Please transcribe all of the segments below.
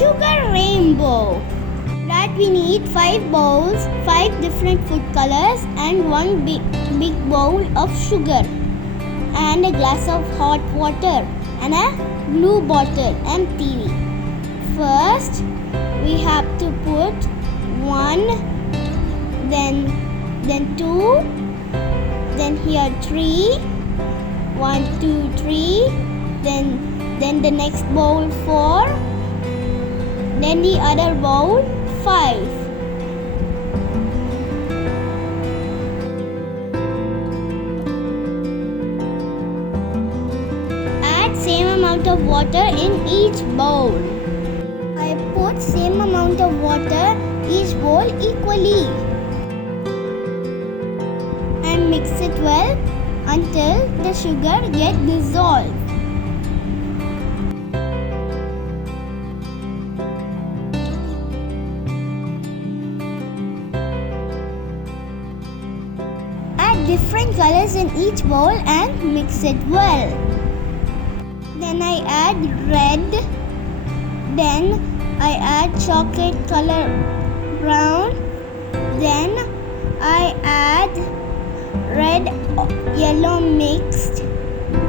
sugar rainbow. That we need 5 bowls, 5 different food colors and one big bowl of sugar and a glass of hot water and a glue bottle empty. First we have to put 1, then 2, then here 3, 1, 2, 3, then the next bowl 4, then the other bowl 5. Add same amount of water in each bowl. I put same amount of water each bowl equally and mix it well until the sugar gets dissolved. Add different colors in each bowl and mix it well. Then I add red, then I add chocolate color brown, then I add red yellow mixed,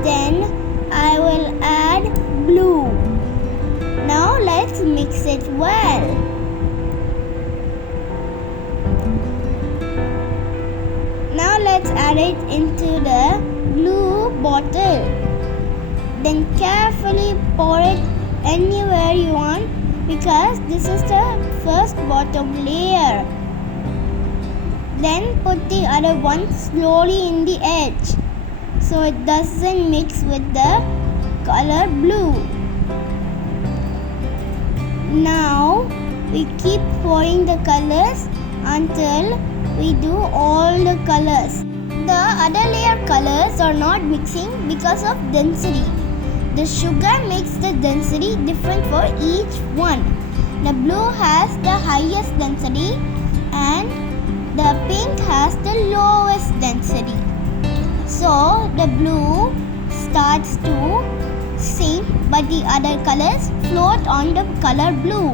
then I will add blue. Now let's mix it well. Now let's add it into the glue bottle. Then carefully pour it anywhere you want because this is the first bottom layer. Then put the other one slowly in the edge so it doesn't mix with the color blue. Now we keep pouring the colors until we do all the colors. The other layer colors are not mixing because of density. The sugar makes the density different for each one. The blue has the highest density and the pink has the lowest density. So the blue starts to sink but the other colors float on the color blue.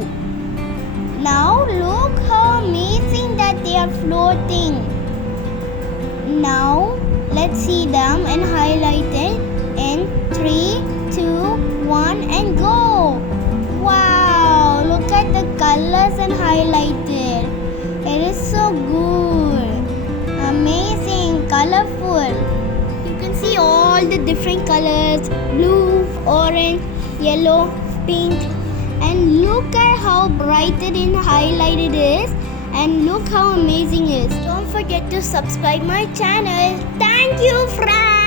Now look how amazing that they are floating. Now let's see them and highlight it in 3, 2, 1 and go. Wow, look at the colors and highlighted. It is so good, amazing, colorful. You can see all the different colors, blue, orange, yellow, pink, and look at how bright it and highlighted is, and look how amazing it is. Don't forget to subscribe my channel. Thank you, friends.